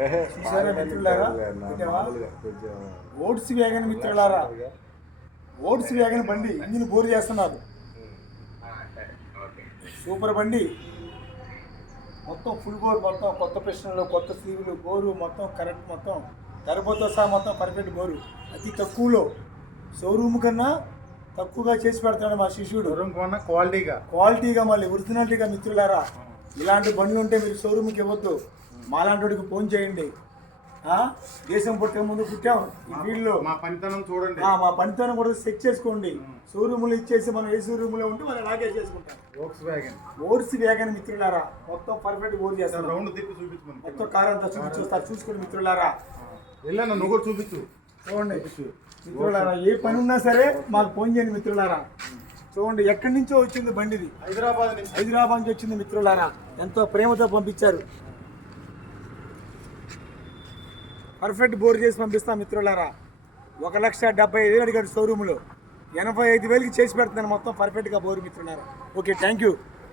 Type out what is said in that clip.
చూసారా మిత్రులారా? ఓట్స్ వేగన్ మిత్రులారా? ఓట్స్ వేగన్ బండి ఇంజిన్ బోరు చేస్తున్నారు. సూపర్ బండి. మొత్తం ఫుల్ బోర్ మొత్తం కొత్త ప్రశ్నలు కొత్త స్లీవులు బోరు మొత్తం కరెక్ట్ మొత్తం కరబోతో సహా మొత్తం పర్ఫెక్ట్ బోరు. అతి తక్కువలో. షోరూమ్ కన్నా తక్కువగా చేసి పెడతాడు మా శిష్యుడు. క్వాలిటీగా. క్వాలిటీగా మళ్ళీ ఒరిజినాలిటీగా మిత్రులారా ఇలాంటి బండ్లు ఉంటే మీరు షోరూమ్కి ఇవ్వద్దు. మాలాంటి ఫోన్ చేయండి? దేశం పుట్టే ముందు పుట్టాం. ఈ ఫీల్డ్లో మా పనితనం చూడండి. మా పనితనం కూడా చెక్ చేసుకోండి. షోరూములు ఇచ్చేసి మనం ఏ షోరూములో ఉంటే మనం అలాగే చేసుకుంటాం. వ్యాగన్ ఓర్సి వేగని మిత్రులారా. మొత్తం పర్ఫెక్ట్ ఓర్ చేస్తాం రౌండ్ తిప్పి చూపించమని. మొత్తం కార్ అంతా చూపించొస్తారు చూసుకోండి మిత్రులారా. వెళ్ళాను నువ్వు కూడా చూపించు. చూడండి. మిత్రులారా ఏ పని ఉన్నా సరే మాకు ఫోన్ చేయండి మిత్రులారా. చూడండి ఎక్కడి నుంచో వచ్చింది బండిది? హైదరాబాద్ నుంచి. హైదరాబాద్ నుంచి వచ్చింది మిత్రులారా. ఎంతో ప్రేమతో పంపించారు. పర్ఫెక్ట్ బోర్ చేసి పంపిస్తాం మిత్రులారా. ఒక లక్ష డెబ్బై ఐదు వేలు అడిగాడు షోరూంలో ఎనభై ఐదు వేలకి చేసి పెడుతున్నాను మొత్తం పర్ఫెక్ట్గా బోర్ మిత్రులారా. Okay thank you